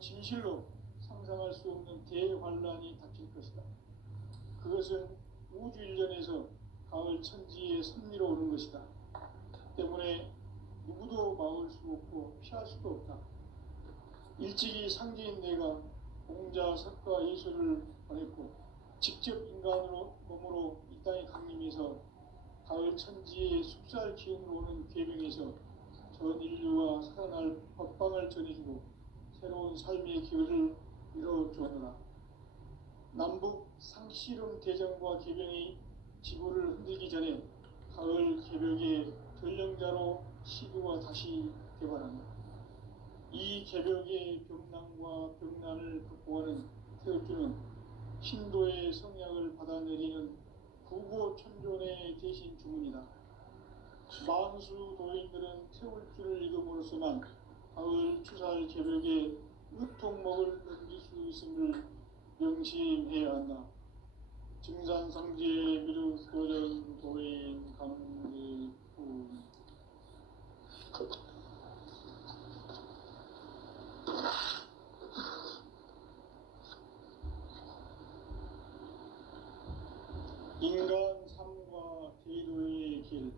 진실로 상상할 수 없는 대환란이 닥칠 것이다. 그것은 우주 일련에서 가을 천지의 섭리로 오는 것이다. 때문에 누구도 막을 수 없고 피할 수도 없다. 일찍이 상제인 내가 공자, 석가, 예수를 보냈고 직접 인간으로 몸으로 이 땅에 강림해서 가을 천지의 숲살 기운으로 오는 계명에서 전 인류가 살아날 법방을 전해주고 새로운 삶의 기회를 이뤄주었노라. 남북 상씨름 대전과 계병이 지구를 흔들기 전에 가을 개벽의 전령자로 시구가 다시 개발한다. 이 개벽의 병난과 병난을 극복하는 태엽주는 신도의 성약을 받아내리는 구고천존의 대신 주문이다. 만수 도인들은 태울주를 읽음으로써만 가을 추살 개벽의 으통목을 넘길 수 있음을 명심해야 한다. 증산상제 미륵도전 도인 강대부. 인간 삶과 대도의 길.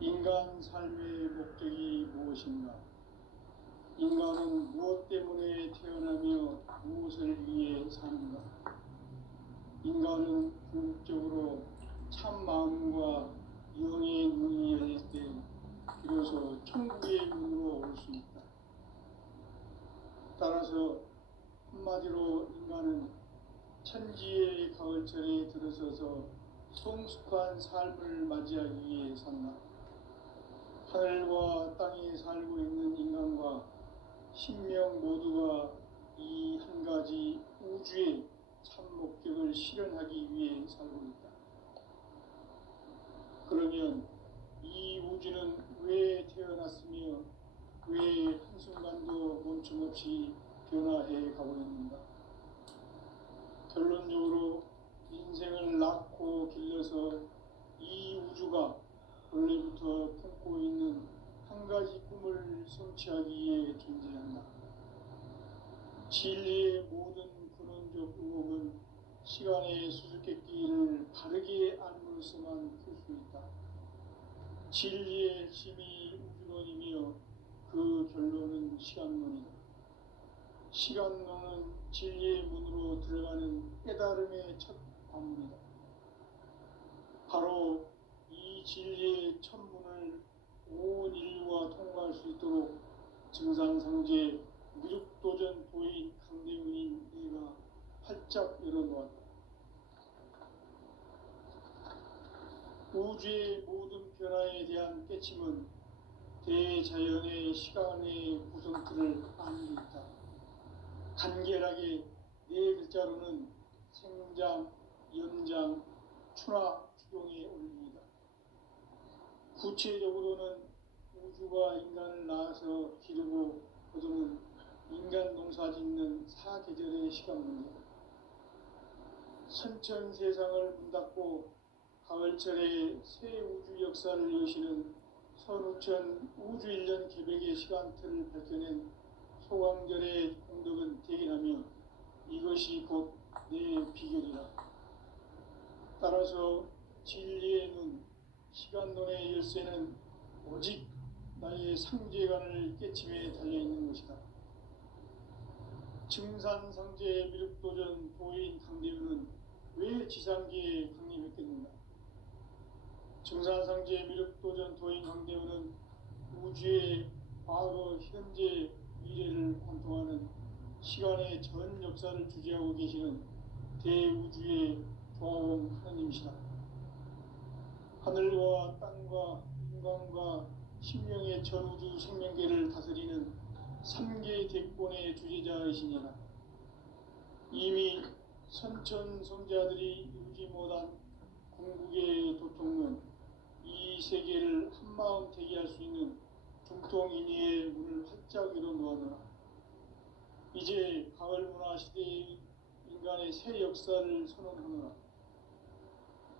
인간 삶의 목적이 무엇인가? 인간은 무엇 때문에 태어나며 무엇을 위해 사는가? 인간은 궁극적으로 참 마음과 영의 문이 열릴 때 비로소 천국의 문으로 올 수 있다. 따라서 한마디로 인간은 천지의 가을철에 들어서서 성숙한 삶을 맞이하기 위해 산다. 하늘과 땅에 살고 있는 인간과 신명 모두가 이 한 가지 우주의 참 목적을 실현하기 위해 살고 있다. 그러면 이 우주는 왜 태어났으며 왜 한순간도 멈춤없이 변화해 가고 있는가? 결론적으로 인생을 낳고 길러서 이 우주가 원래부터 품고 있는 한 가지 꿈을 성취하기 위해 존재한다. 진리의 모든 근원적 의혹은 시간의 수수께끼를 바르게 알므로서만 풀 수 있다. 진리의 핵심이 우주론이며 그 결론은 시간론이다. 시간론은 진리의 문으로 들어가는 깨달음의 첫 관문이다. 바로 이 진리의 첫 문을 온 인류가 통과할 수 있도록 증산상제 미륵도전 도인 강대문인 내가 활짝 열어놓았다. 우주의 모든 변화에 대한 깨침은 대자연의 시간의 구성틀을 아는 데 있다. 간결하게 네 글자로는 생장, 연장, 추나 추동의 원리이다. 구체적으로는 우주가 인간을 낳아서 기르고 거두는 인간 농사 짓는 사계절의 시간 문제다. 선천 세상을 문닫고 가을철에 새 우주 역사를 여시는 선우천 우주일년 개벽의 시간틀을 밝혀낸 소강절의 공덕은 대견하며 이것이 곧 내 비결이다. 따라서 진리의 눈, 시간론의 열쇠는 오직 나의 상제관을 깨침에 달려있는 것이다. 증산상제 미륵도전 도인 강대문은 왜 지상계에 강림했겠는가? 증산상제 미륵도전 도인 강대문은 우주의 과거, 현재, 미래를 관통하는 시간의 전 역사를 주재하고 계시는 대우주의 조화원 하나님이시다. 하늘과 땅과 인간과 신명의 전우주 생명계를 다스리는 3개 대권의 주재자이시니라. 이미 선천성자들이 이루지 못한 궁극의 도통론, 이 세계를 한마음 대기할 수 있는 중통인의의 문을 활짝 열어놓았노라. 이제 가을 문화 시대의 인간의 새 역사를 선언하노라.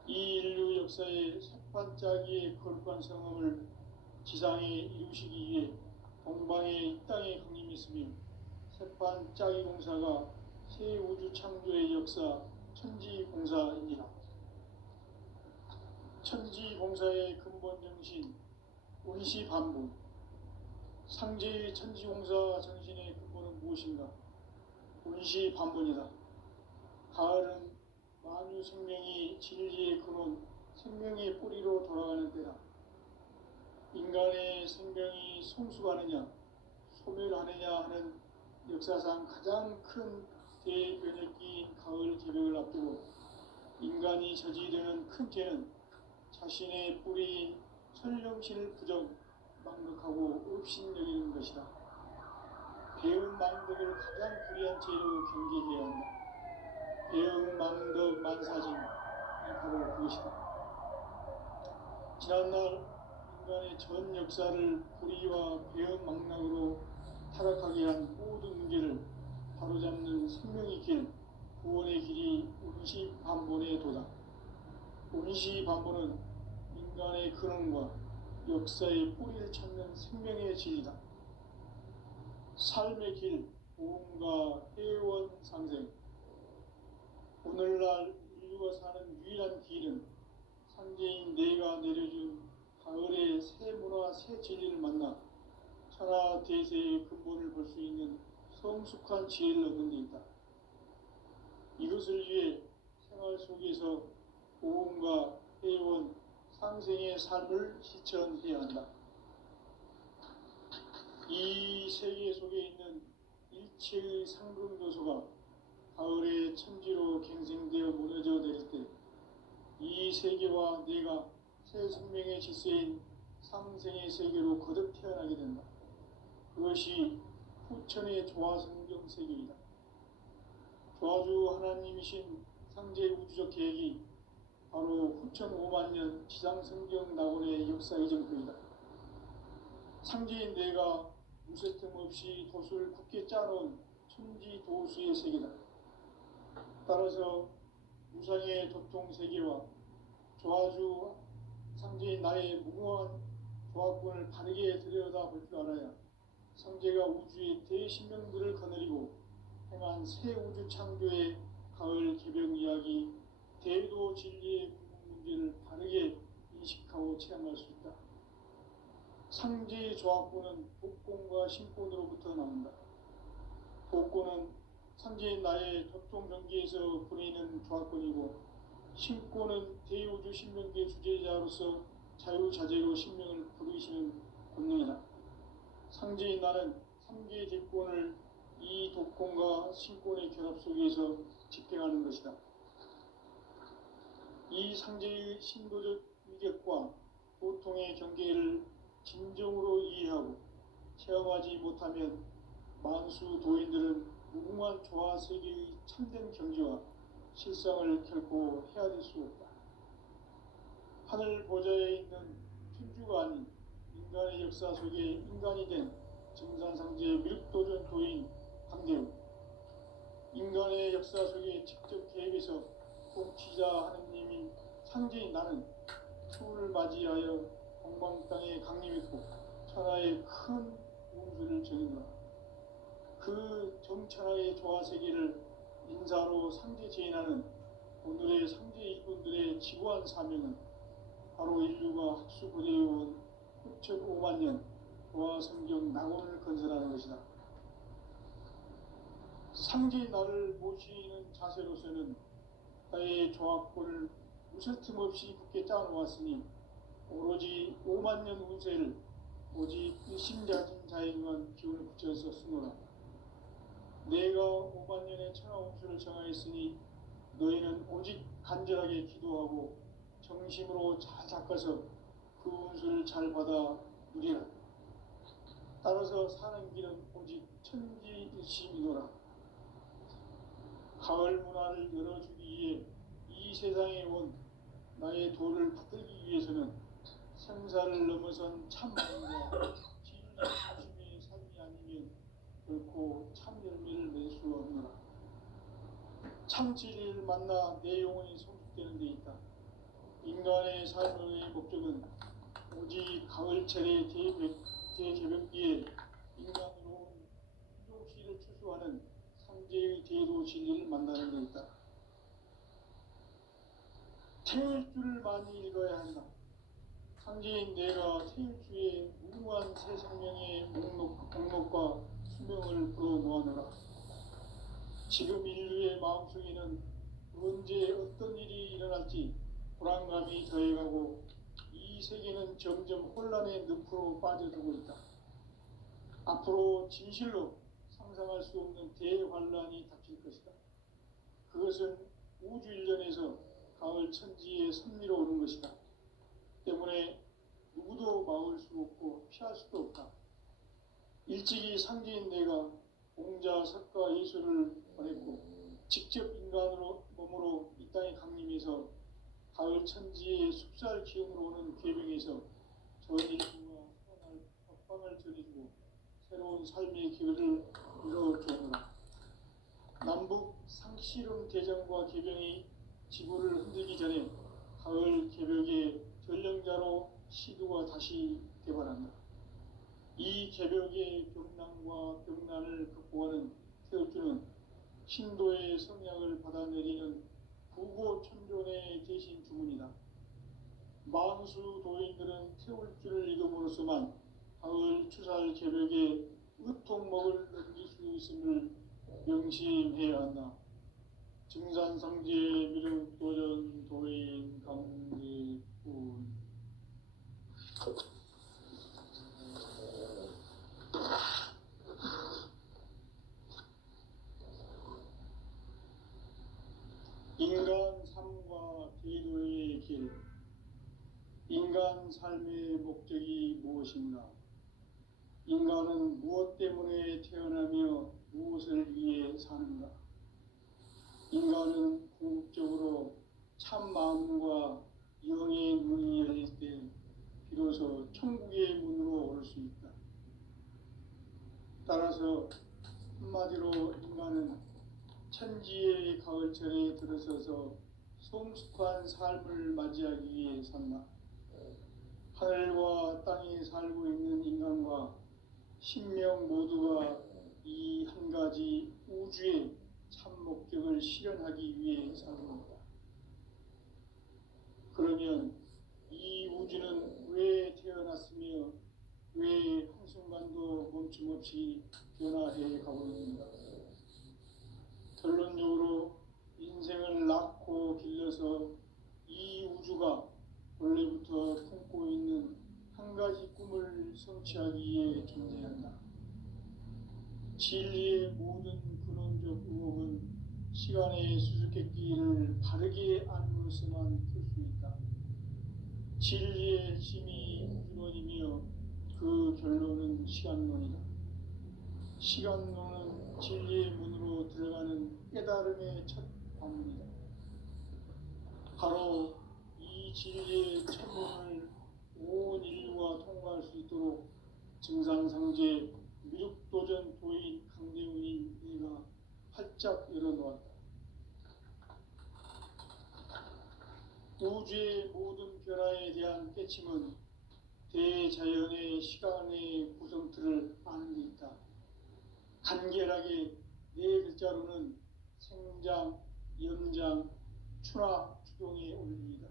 이 인류 역사의 새반짝이의 거룩한 성함을 지상에 이루시기 위해 동방의 이 땅에 강림했으며 세판 짜기 공사가 새 우주 창조의 역사 천지공사입니다. 천지공사의 근본 정신 원시반복. 상제의 천지공사 정신의 근본은 무엇인가? 원시반복이다. 가을은 만유 생명이 진리의 근원, 생명의 뿌리로 돌아가는 때다. 인간의 생명이 성숙하느냐, 소멸하느냐 하는 역사상 가장 큰 대변혁기인 가을 개벽을 앞두고 인간이 저지르는 큰 죄는 자신의 뿌리인 설령신을 부정, 망덕하고 업신여기는 것이다. 배은 망덕을 가장 불의한 죄로 경계해야 한다. 배은 망덕 만사징이 바로 그것이다. 지난날 인간의 전 역사를 불의와 배은 망락으로 타락하게 한 모든 문제를 바로잡는 생명의 길, 구원의 길이 원시반본의 도다. 원시반본은 인간의 근원과 역사의 뿌리를 찾는 생명의 진리다. 삶의 길, 보험과 회원 상생. 오늘날 인류가 사는 유일한 길은 상제인 내가 내려준 가을의 새 문화, 새 진리를 만나 천하 대세의 근본을 볼 수 있는 성숙한 지혜를 얻는 데 있다. 이것을 위해 생활 속에서 보험과 회원, 상생의 삶을 실천해야 한다. 이 세계 속에 있는 일체의 상급 요소가 가을의 천지로 갱생되어 무너져 내릴 때 이 세계와 내가 새 생명의 질서인 상생의 세계로 거듭 태어나게 된다. 그것이 후천의 조화성경 세계이다. 조화주 하나님이신 상제 우주적 계획이 바로 후천 5만 년 지상성경 낙원의 역사 이정표이다. 상제인 내가 무쇠틈 없이 돛을 굳게 짜놓은 천지 도수의 세계다. 따라서 무상의 도통 세계와 조화주 상제인 나의 무궁한 조화권을 바르게 들여다볼 줄 알아야 상제가 우주의 대신명들을 거느리고 행한 새 우주 창조의 가을 개벽 이야기, 대도 진리의 궁극 문제를 바르게 인식하고 체험할 수 있다. 상제의 조화권은 복권과 신권으로부터 나온다. 복권은 상제인 나의 도통 경계에서 부리는 조화권이고, 신권은 대우주 신명계 주제자로서 자유자재로 신명을 부르시는 권능이다. 상제인 나는 3개의 대권을 이 독권과 신권의 결합 속에서 집행하는 것이다. 이 상제의 신도적 위격과 보통의 경계를 진정으로 이해하고 체험하지 못하면 만수 도인들은 무궁한 조화 세계의 참된 경지와 실상을 결코 헤아릴 수 없다. 하늘 보좌에 있는 천주가 아닌 인간의 역사 속에 인간이 된 정산상제의 밀도전 도인 강대우, 인간의 역사 속에 직접 개입해서 통치자 하느님인 상제인 나는 추운을 맞이하여 동방 땅에 강림했고 천하의 큰 운수를 정했노라. 그 정천하의 조화세계를 인사로 상제 제인하는 오늘의 상제 일꾼들의 지구한 사명은 바로 인류가 학수고대해온 후천 5만 년 조화성경 낙원을 건설하는 것이다. 상제인 나를 모시는 자세로서는 나의 조화권을 무설틈 없이 굳게 짜놓았으니 오로지 5만 년 운세를 오직 일심자진 자에게만 기운을 붙여서 쓰노라. 내가 5만 년의 천하 운수를 정하였으니 너희는 오직 간절하게 기도하고 정심으로 잘 닦아서 그 운수를 잘 받아 누리라. 따라서 사는 길은 오직 천지일심이노라. 가을 문화를 열어주기 위해 이 세상에 온 나의 도를 받들기 위해서는 생사를 넘어선 참마음과 진리의 중심의 삶이 아니면 결코 참 열매를 맺을 수 없노라. 참 진리를 만나 내 영혼이 성숙되는 데 있다. 인간의 삶의 목적은 오직 가을철의 대개벽기에 인간으로 온 유족시를 추수하는 진리를 만나는 데 있다. 태일주를 많이 읽어야 한다. 상제인 내가 태일주의 무궁한 새 생명의 목록과 수명을 불어 모아노라. 지금 인류의 마음속에는 언제 어떤 일이 일어날지 불안감이 더해가고 이 세계는 점점 혼란의 늪으로 빠져들고 있다. 앞으로 진실로 상상할 수 없는 대환란이 닥칠 것이다. 그것은 우주 일련에서 가을 천지의 섭리로 오는 것이다. 때문에 누구도 막을 수 없고 피할 수도 없다. 일찍이 상제인 내가 공자, 석가, 예수를 보냈고 직접 인간으로 몸으로 이 땅에 강림해서 가을 천지의 숲살 기운으로 오는 궤병에서 전일부와 법방을 전해주고 새로운 삶의 길을 이뤄주노라. 남북 상씨름 대전과 개병이 지구를 흔들기 전에 가을 개벽의 전령자로 시두가 다시 개발한다. 이 개벽의 병난과 병난을 극복하는 태울주는 신도의 성약을 받아내리는 부고천존의 대신 주문이다. 망수 도인들은 태울주를 읽음으로써만 가을 추살 개벽의 의통목을 넘길 수 있음을 명심해야 한다. 증산상제 미륵도전 도인 강대군. 인간 삶과 기도의 길. 인간 삶의 목적이 무엇인가? 인간은 무엇 때문에 태어나며 무엇을 위해 사는가? 인간은 궁극적으로 참 마음과 영의 문이 열릴 때 비로소 천국의 문으로 올 수 있다. 따라서 한마디로 인간은 천지의 가을철에 들어서서 성숙한 삶을 맞이하기 위해 산다. 하늘과 땅에 살고 있는 인간과 신명 모두가 이 한 가지 우주의 참 목적을 실현하기 위해 사는 겁니다. 그러면 이 우주는 왜 태어났으며 왜 한순간도 멈춤없이 변화해 가고 있는가? 결론적으로 인생을 낳고 길러서 이 우주가 원래부터 품고 있는 한 가지 꿈을 성취하기 위해 존재한다. 진리의 모든 근원적 의혹은 시간의 수수께끼를 바르게 알므로서만 풀 수 있다. 진리의 힘이 우주론이며 그 결론은 시간론이다. 시간론은 진리의 문으로 들어가는 깨달음의 첫 관문이다. 바로 이 진리의 첫 문을 온 인류가 통과할 수 있도록 증산상제 미륵도전 도인 강대훈이 내가 활짝 열어놓았다. 우주의 모든 변화에 대한 깨침은 대자연의 시간의 구성틀을 아는 데 있다. 간결하게 네 글자로는 생장, 연장, 추나 추동의 원리이다.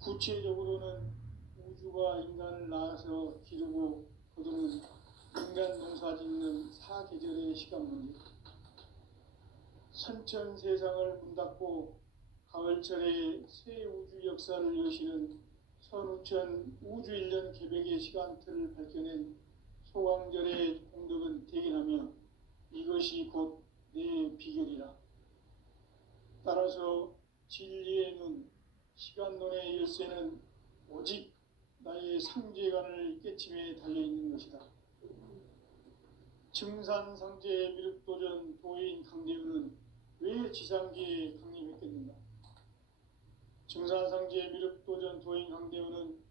구체적으로는 우주가 인간을 낳아서 기르고 거두는 인간 농사 짓는 사계절의 시간 문제. 선천 세상을 문닫고 가을철에 새 우주 역사를 여시는 선우천 우주일년 개벽의 시간틀을 밝혀낸 소강절의 공덕은 대견하며 이것이 곧 내 비결이라. 따라서 진리의 눈, 시간론의 열쇠는 오직 나의 상제관을 깨침에 달려있는 것이다. 증산상제 미륵도전 도인 강대훈은 왜 지상계에 강림했겠는가? 증산상제 미륵도전 도인 강대훈은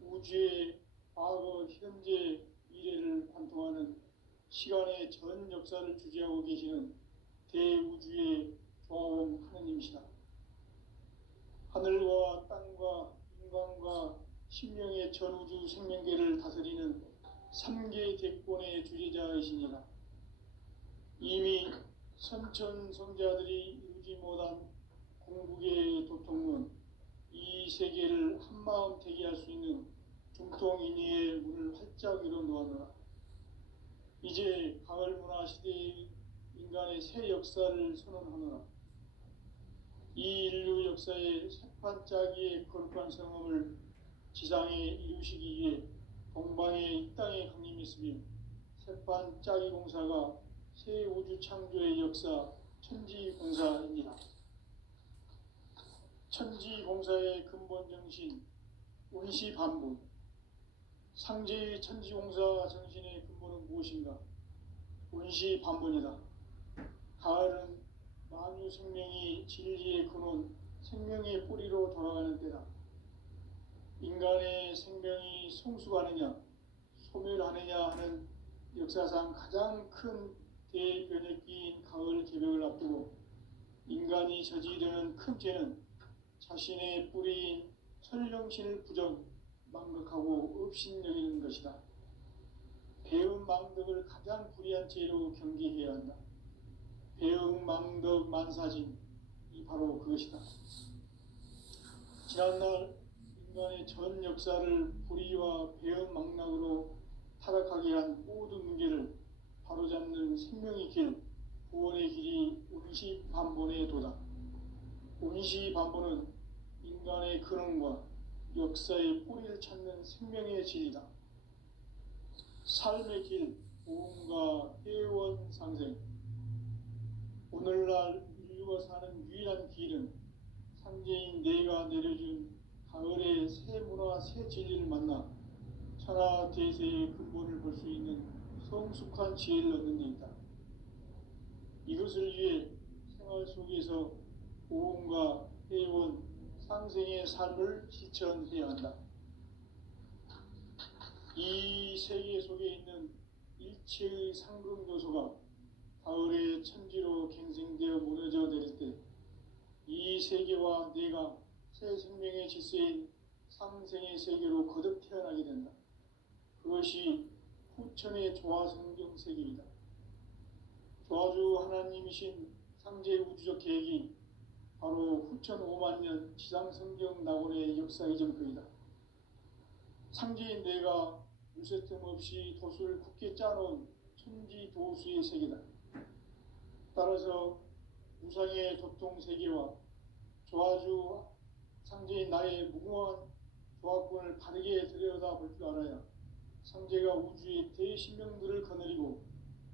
우주의 과거, 현재, 미래를 관통하는 시간의 전 역사를 주재하고 계시는 대우주의 조화원 하느님이시다. 하늘과 땅과 인간과 신명의 전우주 생명계를 다스리는 3개 대권의 주재자이시니라. 이미 선천 성자들이 이루지 못한 공국의 도통은 이 세계를 한마음 되게 할 수 있는 중통인의의 문을 활짝 열어 놓았노라. 이제 가을 문화 시대의 인간의 새 역사를 선언하노라. 이 인류 역사의 새판짜기의 거룩한 성험을 지상에 이루시기 위해 동방의 이 땅에 강림했으며 새판짜기 공사가 새 우주 창조의 역사 천지공사입니다. 천지공사의 근본 정신 운시반분. 상제의 천지공사 정신의 근본은 무엇인가? 운시반분이다. 가을은 만유 생명이 진리의 근원, 생명의 뿌리로 돌아가는 때다. 인간의 생명이 성숙하느냐, 소멸하느냐 하는 역사상 가장 큰 대변혁기인 가을 개벽을 앞두고 인간이 저지르는 큰 죄는 자신의 뿌리인 설령신을 부정, 망각하고 업신여기는 것이다. 배은 망덕을 가장 불의한 죄로 경계해야 한다. 배은 망덕 만사진이 바로 그것이다. 지난날 인간의 전 역사를 불의와 배은 망락으로 타락하게 한 모든 문제를 바로잡는 생명의 길, 구원의 길이 운시반본의 도다. 운시반본은 인간의 근원과 역사의 뿌리를 찾는 생명의 질이다. 삶의 길, 보험과 회원 상생. 오늘날 인류가 사는 유일한 길은 상제인 내가 내려준 가을의 새 문화, 새 진리를 만나 천하 대세의 근본을 볼 수 있는 성숙한 지혜를 얻는 데 있다. 이것을 위해 생활 속에서 보험과 회원, 상생의 삶을 실천해야 한다. 이 세계 속에 있는 일체의 상금 요소가 가을의 천지로 갱생되어 무너져 내릴 때 이 세계와 내가 새 생명의 질서인 상생의 세계로 거듭 태어나게 된다. 그것이 후천의 조화성경 세계이다. 조화주 하나님이신 상제 우주적 계획이 바로 후천 5만 년 지상성경 낙원의 역사 이전표이다. 상제인 내가 물새틈 없이 도수를 굳게 짜놓은 천지 도수의 세계다. 따라서 무상의 도통 세계와 조화주 상제인 나의 무궁한 조화권을 바르게 들여다볼 줄 알아야 상제가 우주의 대신명들을 거느리고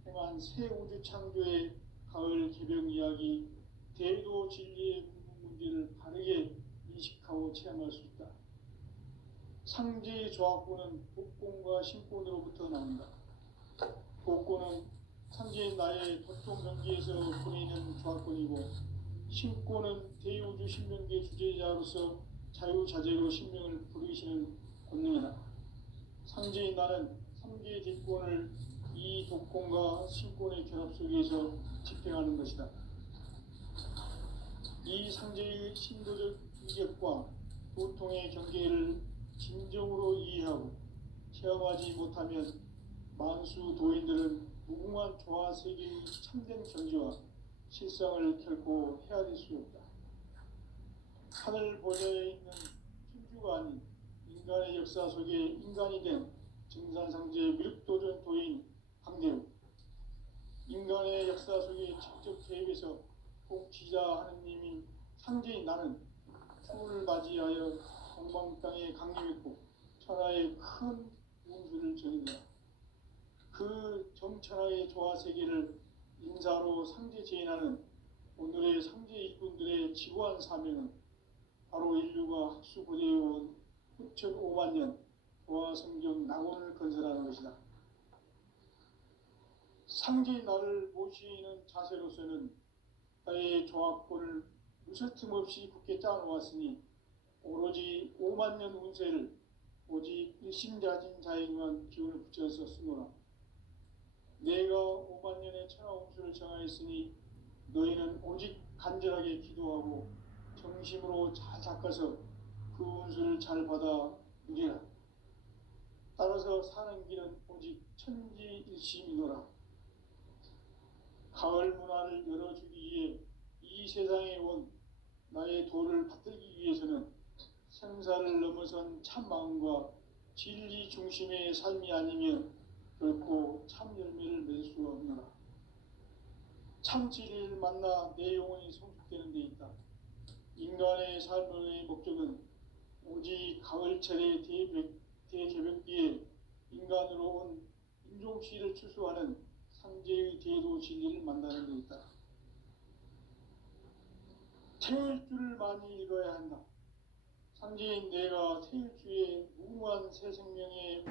행한 새 우주 창조의 가을 개벽 이야기, 대도 진리의 문제를 바르게 인식하고 체험할 수 있다. 상제의 조화권은 복권과 신권으로부터 나온다. 복권은 상제인 나의 도통 경계에서 보내는 조화권이고, 신권은 대우주 신명계 주제자로서 자유자재로 신명을 부르시는 권능이다. 상제인 나는 3개의 뒷권을 이 독권과 신권의 결합 속에서 집행하는 것이다. 이 상제의 신도적 인격과 도통의 경계를 진정으로 이해하고 체험하지 못하면 만수 도인들은 무궁한 조화 세계의 참된 경지와 실상을 결코 헤아릴 수 없다. 하늘 보좌에 있는 천주가 아닌 인간의 역사 속에 인간이 된 증산상제 밀도전 도인 강대우, 인간의 역사 속에 직접 개입해서 복지자 하느님인 상제인 나는 추를 맞이하여 동방 땅에 강림했고 천하의 큰 운수를 전인다. 그 정천하의 조화 세계를 인사로 상제 제인하는 오늘의 상제 일꾼들의 지고한 사명은 바로 인류가 학수고대해온 후천 5만 년 조화 성경 낙원을 건설하는 것이다. 상제인 나를 모시는 자세로서는 나의 조화권을 무설틈 없이 굳게 짜놓았으니 오로지 5만 년 운세를 오직 일심자진 자에게만 기운을 붙여서 쓰노라. 내가 5만 년의 천하 운수를 정하였으니 너희는 오직 간절하게 기도하고 정심으로 잘 닦아서 그 운수를 잘 받아 누리라. 따라서 사는 길은 오직 천지일심이노라. 가을 문화를 열어주기 위해 이 세상에 온 나의 도를 받들기 위해서는 생사를 넘어선 참 마음과 진리 중심의 삶이 아니면 결코 참 열매를 맺을 수 없노라. 참 진리를 만나 내 영혼이 성숙되는 데 있다. 인간의 삶의 목적은 오직 가을철의 대개벽 뒤에 인간으로 온 인종시를 추수하는 상제의 대도 진리를 만나는 데 있다. 태일주를 많이 읽어야 한다. 상제인 내가 태일주의 무궁한 새 생명의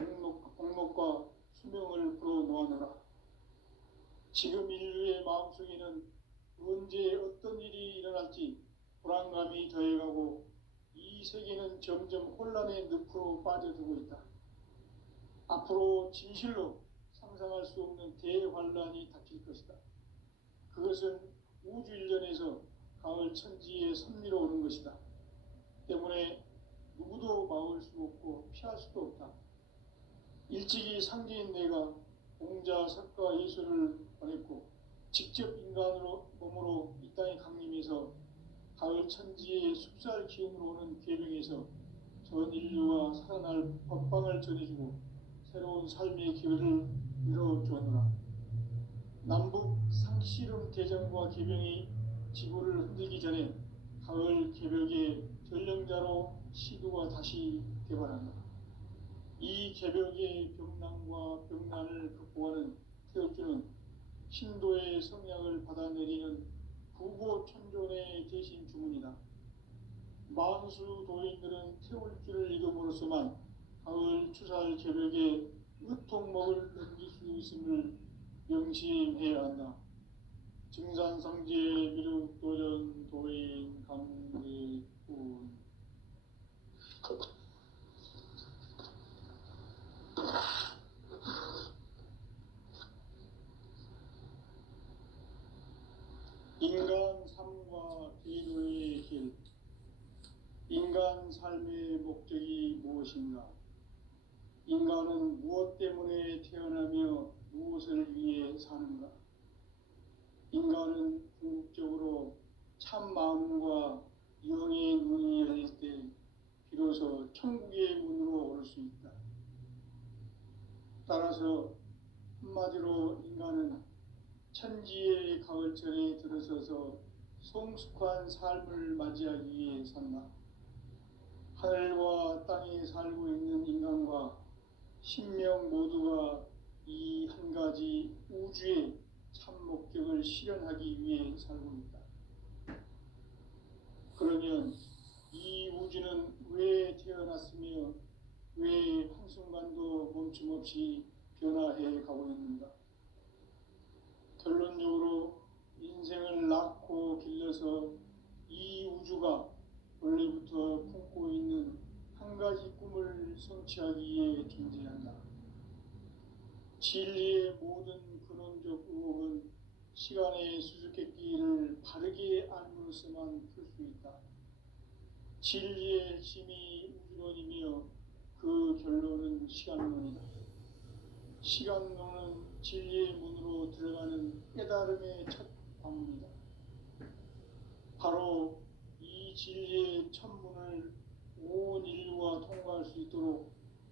목록과 수명을 불어놓아노라. 지금 인류의 마음속에는 언제 어떤 일이 일어날지 불안감이 더해가고 이 세계는 점점 혼란의 늪으로 빠져들고 있다. 앞으로 진실로 상상할 수 없는 대환란이 닥칠 것이다. 그것은 우주 일련에서 가을 천지의 섭리로 오는 것이다. 때문에 누구도 막을 수 없고 피할 수도 없다. 일찍이 상제인 내가 공자, 석가, 예수를 보냈고 직접 인간으로 몸으로 이 땅에 강림해서 가을 천지의 숲살 기운으로 오는 계명에서 전 인류가 살아날 법방을 전해주고 새로운 삶의 기회를 이뤄주었노라. 남북 상씨름 대전과 계명이 지구를 흔들기 전에 가을 개벽의 전령자로 시도가 다시 개발한다. 이 개벽의 병난과 병난을 극복하는 태엽주는 신도의 성약을 받아내리는 부고천존의 대신 주문이다. 만수 도인들은 태울주를 읽음으로써만 가을 추살 개벽의 으통목을 넘길 수 있음을 명심해야 한다. 증산상제 미륵도전 도인 강대군 인간 삶과 기도의 길. 인간 삶의 목적이 무엇인가? 인간은 무엇 때문에 태어나며 무엇을 위해 사는가? 인간은 궁극적으로 참 마음과 영의 눈이 열릴 때 비로소 천국의 문으로 오를 수 있다. 따라서 한마디로 인간은 천지의 가을철에 들어서서 성숙한 삶을 맞이하기 위해 산다. 하늘과 땅에 살고 있는 인간과 신명 모두가 이 한 가지 우주의 참 목적을 실현하기 위해 살고 있다. 그러면 이 우주는 왜 태어났으며 왜 한순간도 멈춤없이 변화해 가고 있는가? 결론적으로 인생을 낳고 길러서 이 우주가 원래부터 품고 있는 한 가지 꿈을 성취하기 위해 존재한다. 진리의 모든 근원적 의혹은 시간의 수수께끼를 바르게 알므로써만 풀 수 있다. 진리의 핵심이 우주론이며 그 결론은 시간론이다. 시간론은 진리의 문으로 들어가는 깨달음의 첫 관문이다. 바로 이 진리의 첫 문을 온 인류가 통과할 수 있도록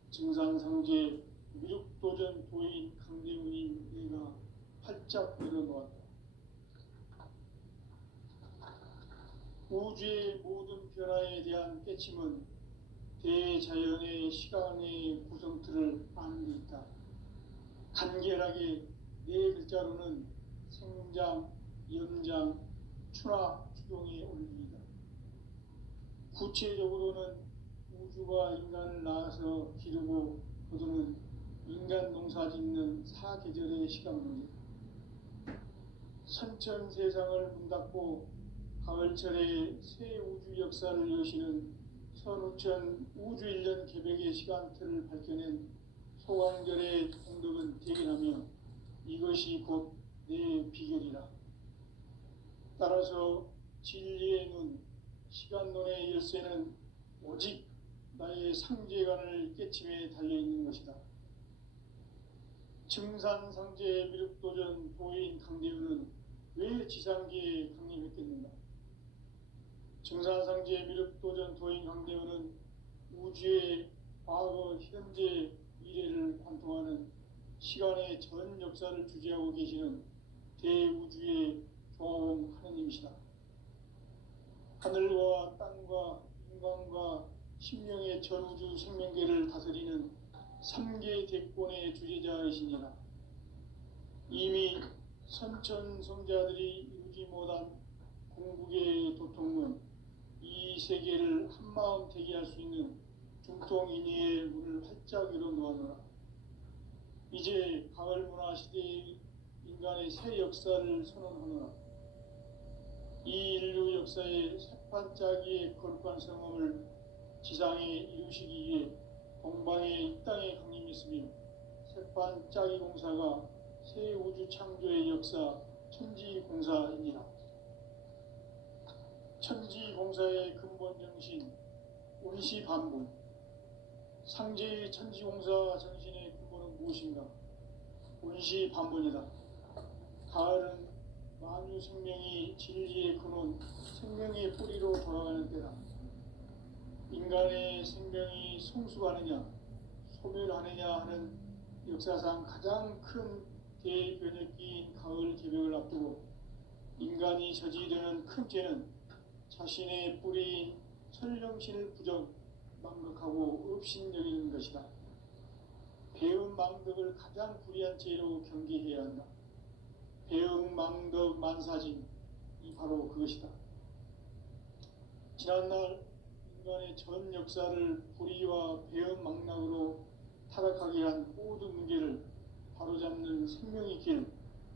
증산상제 미륵도전 도인 강대훈인 내가 활짝 열어놓았다. 우주의 모든 변화에 대한 깨침은 대자연의 시간의 구성틀을 아는 데 있다. 간결하게 네 글자로는 생장, 연장, 추나 추동의 원리이다. 구체적으로는 우주가 인간을 낳아서 기르고 거두는 인간 농사 짓는 사계절의 시간론이다. 선천 세상을 문닫고 가을철에 새 우주 역사를 여시는 선우천 우주일년 개벽의 시간틀을 밝혀낸 소강절의 공덕은 대견하며 이것이 곧 내 비결이라. 따라서 진리의 눈, 시간론의 열쇠는 오직 나의 상제관을 깨침에 달려있는 것이다. 증산상제 미륵도전 도인 강대훈은 왜 지상계에 강림했겠는가? 증산상제 미륵도전 도인 강대원은 우주의 과거, 현재, 미래를 관통하는 시간의 전 역사를 주재하고 계시는 대우주의 조화원 하느님이시다. 하늘과 땅과 인간과 신명의 전우주 생명계를 다스리는 3계 대권의 주재자이시니라. 이미 선천성자들이 이루지 못한 궁극의 도통은 이 세계를 한마음 되게 할 수 있는 중통인의의 문을 활짝 열어 놓아노라. 이제 가을 문화 시대의 인간의 새 역사를 선언하노라. 이 인류 역사의 새판짜기의 거룩한 성험을 지상에 이루시기 위해 동방의 이 땅에 강림했으며 새판짜기 공사가 새 우주 창조의 역사 천지공사이니라. 천지공사의 근본 정신 운시반분. 상제의 천지공사 정신의 근본은 무엇인가? 운시반분이다. 가을은 만유 생명이 진리의 근원, 생명의 뿌리로 돌아가는 때다. 인간의 생명이 성숙하느냐, 소멸하느냐 하는 역사상 가장 큰 대변혁기인 가을 개벽을 앞두고 인간이 저지르는 큰 죄는 자신의 뿌리인 설령신을 망각하고 업신여기는 것이다. 배은 망덕을 가장 불의한 죄로 경계해야 한다. 배은 망덕 만사진, 이 바로 그것이다. 지난날 인간의 전 역사를 불의와 배은 망락으로 타락하게 한 모든 문제를 바로잡는 생명의 길,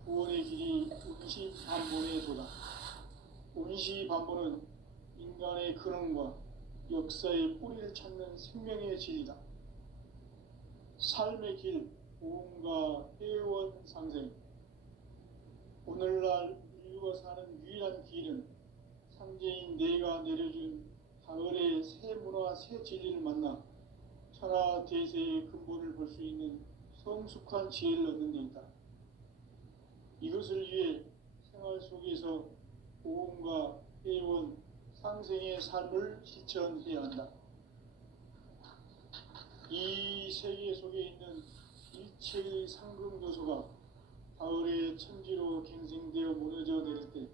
구원의 길이 운시반본의 도다. 운시반본은 인간의 근원과 역사의 뿌리를 찾는 생명의 진리다. 삶의 길, 보험과 회원 상생. 오늘날 인류가 사는 유일한 길은 상제인 내가 내려준 가을의 새 문화, 새 진리를 만나 천하 대세의 근본을 볼 수 있는 성숙한 지혜를 얻는 데 있다. 이것을 위해 생활 속에서 보험과 회원, 상생의 삶을 실천해야 한다. 이 세계 속에 있는 일체의 상금교소가 가을의 천지로 갱생되어 무너져 내릴 때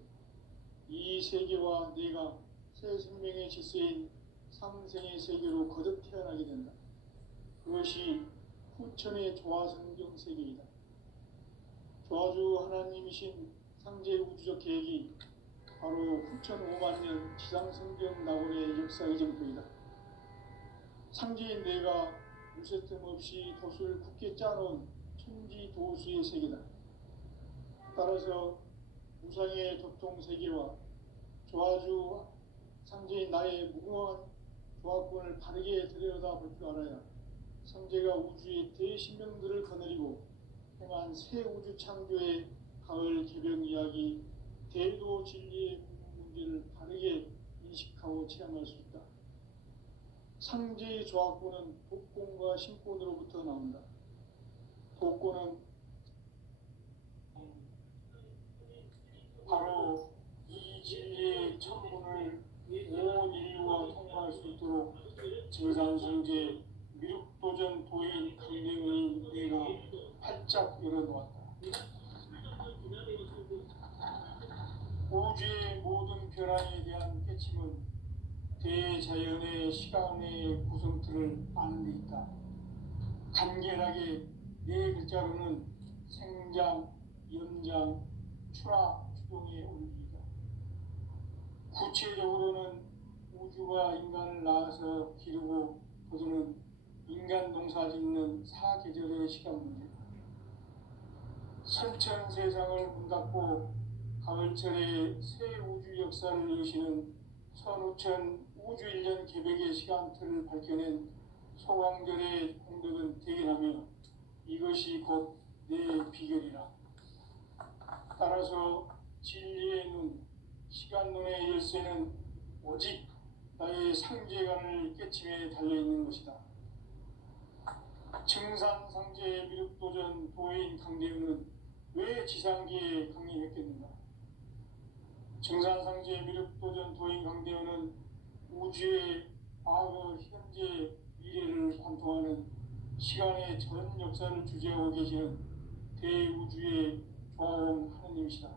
이 세계와 내가 새 생명의 질서인 상생의 세계로 거듭 태어나게 된다. 그것이 후천의 조화성경 세계이다. 조화주 하나님이신 상제 우주적 계획이 바로 후천 5만년 지상성경 낙원의 역사 이정표이다. 상제인 내가 무쇠 틈 없이 돛을 굳게 짜놓은 천지도수의 세계다. 따라서 무상의 도통세계와 조화주 상제인 나의 무궁한 조화권을 바르게 들여다볼 줄 알아야 상제가 우주의 대신명들을 거느리고 행한 새 우주 창조의 가을 개벽 이야기, 대도 진리의 문제를 바르게 인식하고 체험할 수 있다. 상제의 조화권은 독권과 신권으로부터 나온다. 독권은 바로 이 진리의 천문을 온 인류가 통과할 수 있도록 증산성제 미륵도전 도인 강대원인 내가 활짝 열어놓았다. 우주의 모든 변화에 대한 깨침은 대자연의 시간의 구성틀을 아는 데 있다. 간결하게 네 글자로는 생장, 연장, 출하, 주동의 온리이다. 구체적으로는 우주가 인간을 낳아서 기르고 거두는 인간 농사 짓는 사계절의 시간 문제다. 선천 세상을 문 닫고 가을철에 새 우주 역사를 여시는 선우천 우주 1년 개벽의 시간틀을 밝혀낸 소광절의 공덕은 대견하며 이것이 곧 내 비결이라. 따라서 진리의 눈, 시간론의 열쇠는 오직 나의 상제관을 깨침에 달려있는 것이다. 증산상제 미륵도전 도인 강대우는 왜 지상계에 강림했겠는가? 증산상제 미륵도전 도인 강대원은 우주의 과거, 현재, 미래를 관통하는 시간의 전 역사를 주재하고 계시는 대우주의 조화원 하느님이시다.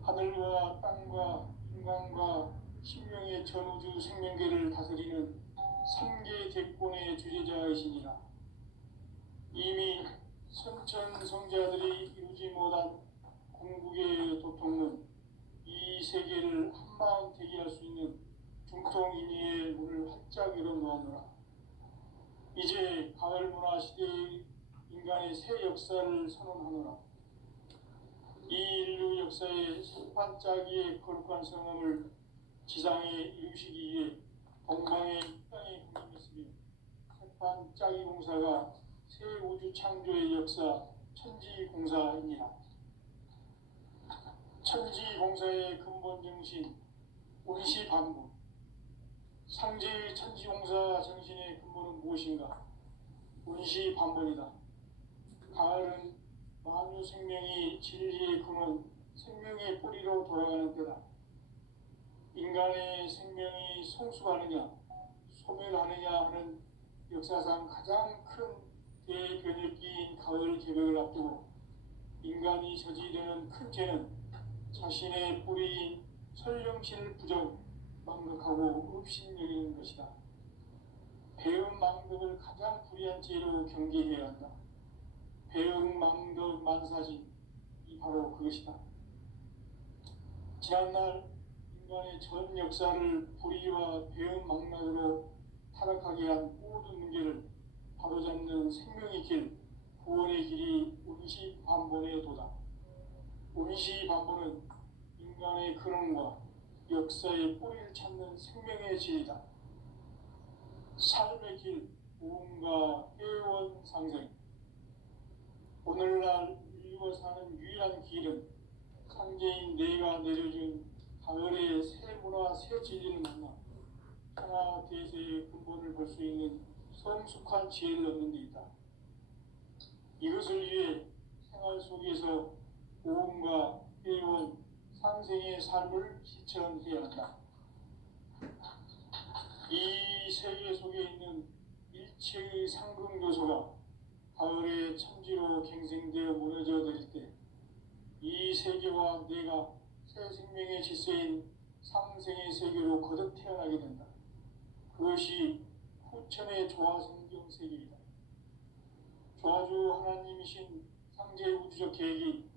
하늘과 땅과 인간과 신명의 전우주 생명계를 다스리는 삼계 대권의 주재자이시니라. 이미 선천성자들이 이루지 못한 궁극의 도통은 이 세계를 한마음 대기할 수 있는 중통인의의 문을 활짝 열어놓았노라. 이제 가을 문화 시대의 인간의 새 역사를 선언하노라. 이 인류 역사의 sep판짜기의 거룩한 성함을 지상에 이루시기 위해 동방의 땅에 군림했으며 sep판짜기 공사가 새 우주 창조의 역사 천지공사이니라. 천지공사의 근본 정신 운시반복. 상제의 천지공사 정신의 근본은 무엇인가? 운시반복이다. 가을은 만유 생명이 진리의 근원, 생명의 뿌리로 돌아가는 때다. 인간의 생명이 성숙하느냐, 소멸하느냐 하는 역사상 가장 큰 대변혁기인 가을 개벽을 앞두고 인간이 저지르는 큰 죄는 자신의 뿌리인 설령신을 망각하고 업신여기는 것이다. 배은망덕을 가장 불의한 죄로 경계해야 한다. 배은망덕 만사진이 바로 그것이다. 지난날 인간의 전 역사를 불의와 배은망락으로 타락하게 한 모든 문제를 바로잡는 생명의 길, 구원의 길이 운시반본의 도다. 운시반본은 인간의 근원과 역사의 뿌리를 찾는 생명의 질이다. 삶의 길, 무언가 회원 상생. 오늘날 인류가 사는 유일한 길은 상제인 내가 내려준 가을의 새 문화, 새 진리를 만나 평화 대세의 근본을 볼 수 있는 성숙한 지혜를 얻는 데 있다. 이것을 위해 생활 속에서 무언가 회원 상생의 삶을 실천해야 한다. 이 세계 속에 있는 일체의 상금 요소가 가을의 천지로 갱생되어 무너져 내릴 때 이 세계와 내가 새 생명의 질서인 상생의 세계로 거듭 태어나게 된다. 그것이 후천의 조화성경 세계이다. 조화주 하나님이신 상제 우주적 계획이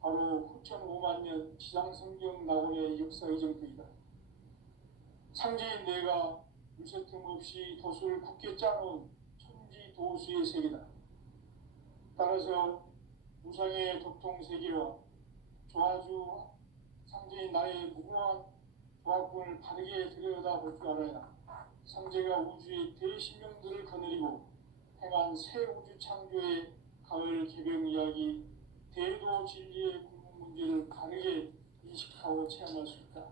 바로 후천 5만 년 지상성경 낙원의 역사 이정표이다. 상제인 내가 물새 틈 없이 도수를 굳게 짜놓은 천지 도수의 세계다. 따라서 무상의 도통 세계와 조화주 상제인 나의 무궁한 조합군을 바르게 들여다볼 줄 알아야 상제가 우주의 대신명들을 거느리고 행한 새 우주 창조의 가을 개병 이야기, 대도 진리의 궁극 문제를 바르게 인식하고 체험할 수 있다.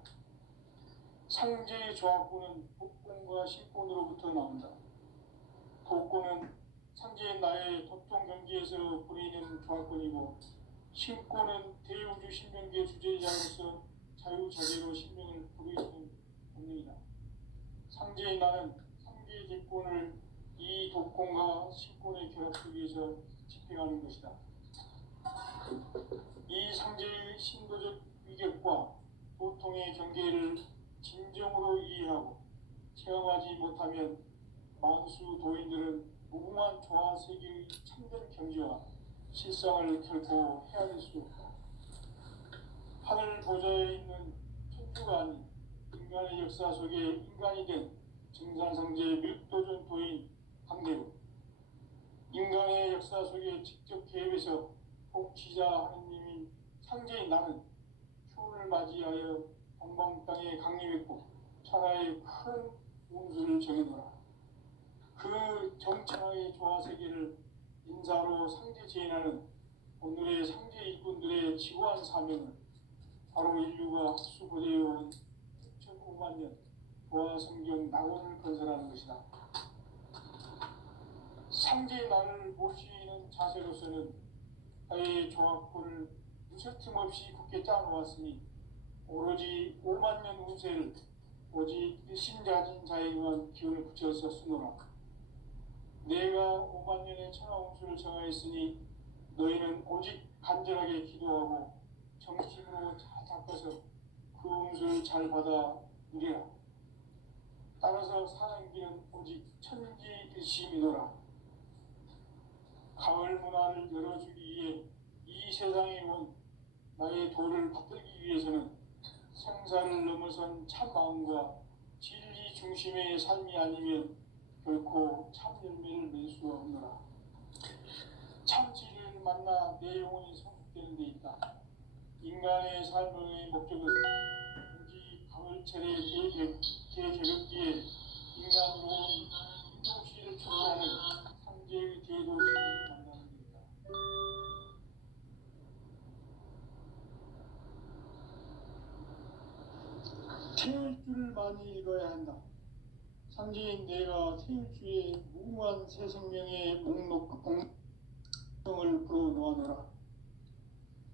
상제의 조합군은 복권과 신권으로부터 나온다. 복권은 상제인 나의 도통 경지에서 부리는 조합권이고, 신권은 대우주 신명계 주제자로서 자유자재로 신명을 부르시는 본능이다. 상제인 나는 상계 대권을 이 독권과 신권의 결합 속에서 집행하는 것이다. 이 상제의 신도적 위격과 도통의 경계를 진정으로 이해하고 체험하지 못하면 만수 도인들은 무궁한 조화 세계의 참된 경지와 실상을 결코 헤아릴 수 없다. 하늘 보좌에 있는 천주가 아닌 인간의 역사 속에 인간이 된 증산상제 미륵도전 도인 강대우, 인간의 역사 속에 직접 개입해서 통치자 하느님인 상제인 나는 추운을 맞이하여 동방 땅에 강림했고 천하의 큰 운수를 정해놓으라. 그 정천하의 조화세계를 인사로 상제 제인하는 오늘의 상제 일꾼들의 지구한 사명은 바로 인류가 학수고대해온 6,5만 년 조화성경 낙원을 건설하는 것이다. 상제의 나를 모시는 자세로서는 나의 조합권을 무쇠틈 없이 굳게 짜놓았으니 오로지 5만 년 운세를 오직 일심가진 자에게만 기운을 붙여서 쓰노라. 내가 5만 년의 천하 운수를 정하였으니 너희는 오직 간절하게 기도하고 정심으로 잘 닦아서 그 운수를 잘 받아 누리라. 따라서 사는 길은 오직 천지일심이노라. 가을 문화를 열어주기 위해 이 세상에 온 나의 도를 받들기 위해서는 생사를 넘어선 참 마음과 진리 중심의 삶이 아니면 결코 참 열매를 맺을 수가 없노라. 참 진리를 만나 내 영혼이 성숙되는 데 있다. 인간의 삶의 목적은 오직 가을철의 대개벽기에 인간으로 인종시를 추구하는 상제의 대도시를 만나는 데이다. 태일주를 많이 읽어야 한다. 상제인 내가 태일주의 무궁한 새 생명의 공명을 불어놓아노라.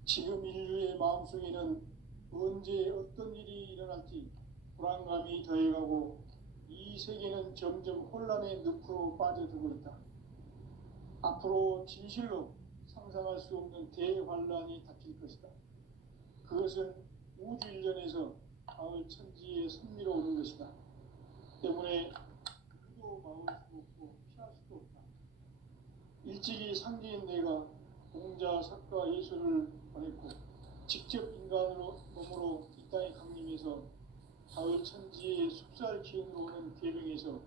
지금 인류의 마음속에는 언제 어떤 일이 일어날지 불안감이 더해가고 이 세계는 점점 혼란의 늪으로 빠져들고 있다. 앞으로 진실로 상상할 수 없는 대환란이 닥칠 것이다. 그것은 우주 일련에서 가을 천지에 선미로 오는 것이다. 때문에 누구도 막을 수 없고 피할 수도 없다. 일찍이 상제인 내가 공자, 석가, 예수를 보냈고 직접 인간으로 몸으로 이 땅에 강림해서 가을 천지의 숲살 기운으로 오는 계명에서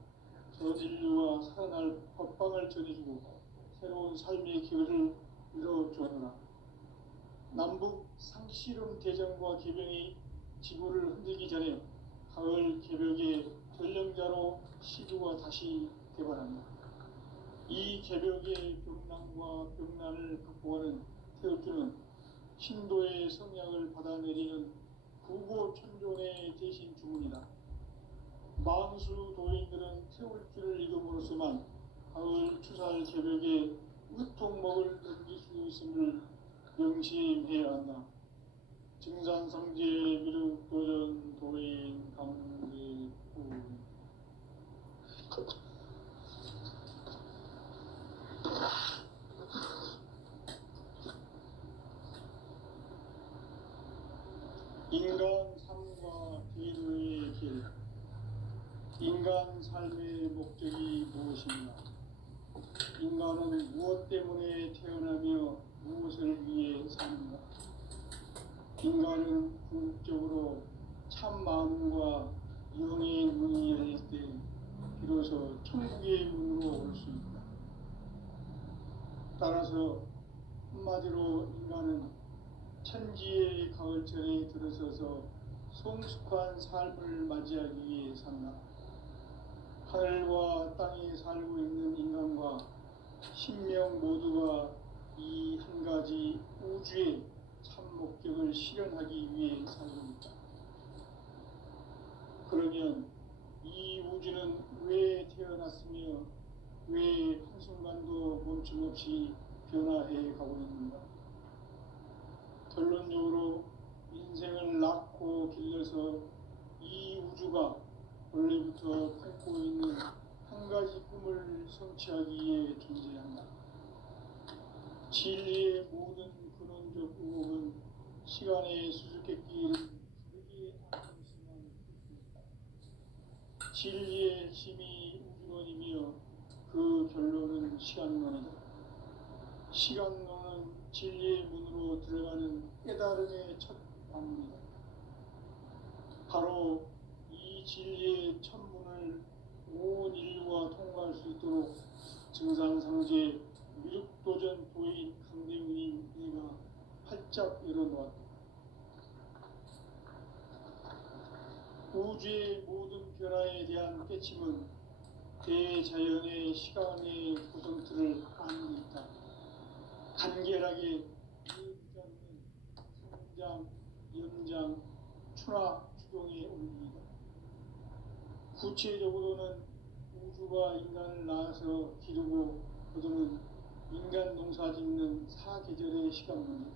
전 인류와 살아날 법방을 전해주고 새로운 삶의 기회를 이뤄주어라. 남북 상씨름 대전과 계병이 지구를 흔들기 전에 가을 개벽의 전령자로 시주가 다시 개발한다. 이 개벽의 병난과 병난을 극복하는 태엽주는 신도의 성약을 받아내리는 구고천존의 대신 주문이다. 망수 도인들은 태울주를 읽음으로써만 가을 추살 개벽의 으통목을 넘길 수 있음을 명심해야 한다. 증산성제 미륵도전 도인 강대구 인간 삶과 기도의 길. 인간 삶의 목적이 무엇인가? 인간은 무엇 때문에 태어나며 무엇을 위해 사는가? 인간은 궁극적으로 참 마음과 영의 문이 열릴 때 비로소 천국의 문으로 올 수 있다. 따라서 한마디로 인간은 천지의 가을철에 들어서서 성숙한 삶을 맞이하기 위해 산다. 하늘과 땅에 살고 있는 인간과 신명 모두가 이 한 가지 우주의 참 목적을 실현하기 위해 살고 있다. 그러면 이 우주는 왜 태어났으며 왜 한순간도 멈춤없이 변화해 가고 있는가? 결론적으로 인생을 낳고 길러서 이 우주가 원래부터 품고 있는 한 가지 꿈을 성취하기 위해 존재한다. 진리의 모든 근원적 의혹은 시간의 수수께끼를 부르게 하는 것만 있다. 진리의 힘이 우주론이며 그 결론은 시간론이다. 시간론은 진리의 문으로 들어가는 깨달음의 첫 방문이다. 바로 이 진리의 첫 문을 온 인류가 통과할 수 있도록 증산상제 미륵도전 도인 강대훈인 내가 활짝 열어놓았다. 우주의 모든 변화에 대한 깨침은 대자연의 시간의 구성틀을 아는 데 있다. 간결하게 이어지지 않는 성장, 연장, 추나, 추동의 원리이다. 구체적으로는 우주가 인간을 낳아서 기르고 거두는 인간 농사 짓는 사계절의 시간론이다.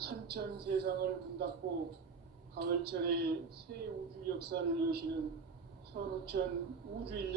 선천 세상을 문닫고 가을철에 새 우주 역사를 여시는 선우천 우주인력